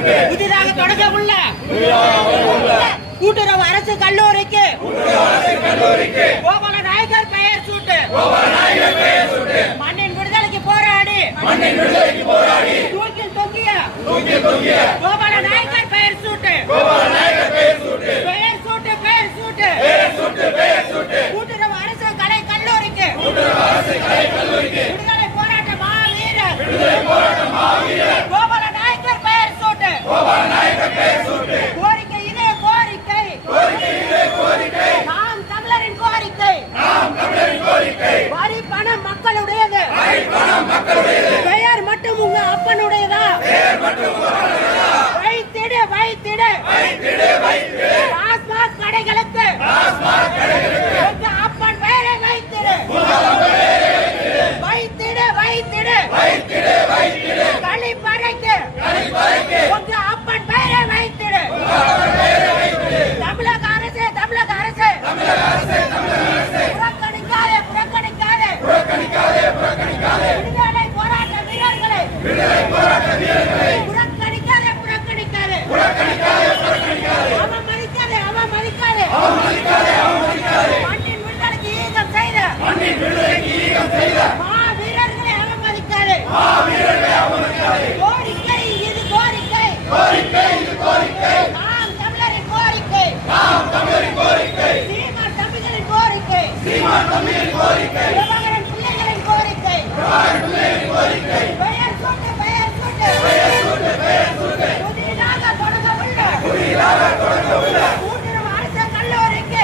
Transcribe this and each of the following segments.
புதிதாக தொடங்க உள்ள கூட்டுறவு அரசு கல்லூரிக்கு கோபால நாயக்கர் பெயர் சூட்டு. மண்ணின் விடுதலைக்கு போராடி தூக்கில் தொங்கிய கோபால நாயக்கர் பெயர் சூட்டு. பெயர் சூட்டு கூட்டுறவு அரசு கலை கல்லூரிக்கு விடுதலை போராட்ட மாவீரர் கோபால நாயக்கர் பெயர் சூட்டு. கோரிக்கை இதே கோரிக்கை நாம் தமிழரின் கோரிக்கை. வரி பணம் மக்களுடையது, பெயர் மட்டும் உங்க அப்பனுடையதா? வைத்திடு டாஸ்மாக் கடைகளுக்கு உங்க அப்பன் பெயரை வைத்திடு. கழிப்பறைக்கு உங்க அப்பன் பெயரை வைத்திடு. தமிழக அரசு புறக்கணிக்காதே விடுதலை போராட்ட வீரர்களை புறக்கணிக்காதே அவமதிக்காதே மண்ணின் விடுதலைக்கு ஈகம் செய்த மாவீரர்களை அவமதிக்காதே. கோரிக்கை இது கோரிக்கை நாம் தமிழரின் கோரிக்கை. சீமான் தம்பிகளின் கோரிக்கை. பிரபாகரன் பிள்ளைகளின் கோரிக்கை. பெயர் சூட்டு புதிதாக தொடங்க உள்ள கூட்டுறவு அரசு கல்லூரிக்கு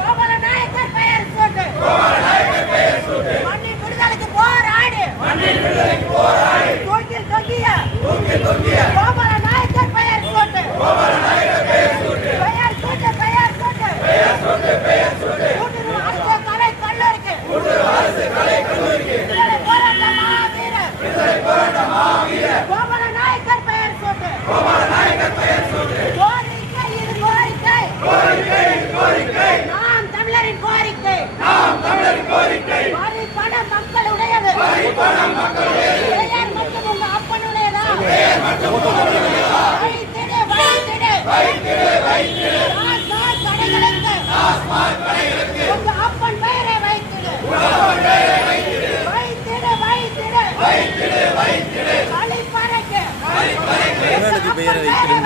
கோபால நாயக்கர் பெயர் சூட்டு. மண்ணின் விடுதலைக்கு போராடி தூக்கில் தொங்கிய கோபால நாயக்கர் பெயர் சூட்டு. கூட்டுறவு அரசு கலை கல்லூரிக்கு விடுதலை போராட்ட மாவீரர் கோபால நாயக்கர் பெயர் சூட்டு. கோரிக்கை இது கோரிக்கை நாம் தமிழரின் கோரிக்கை. வரி பணம் மக்களுடையது, பெயர் மட்டும் உங்க அப்பனுடையதா? டாஸ்மாக் கடைகளுக்கு உங்க அப்பன் பெயரை வைத்திடு. கழிப்பறைக்கு பெயரை வைத்திடு.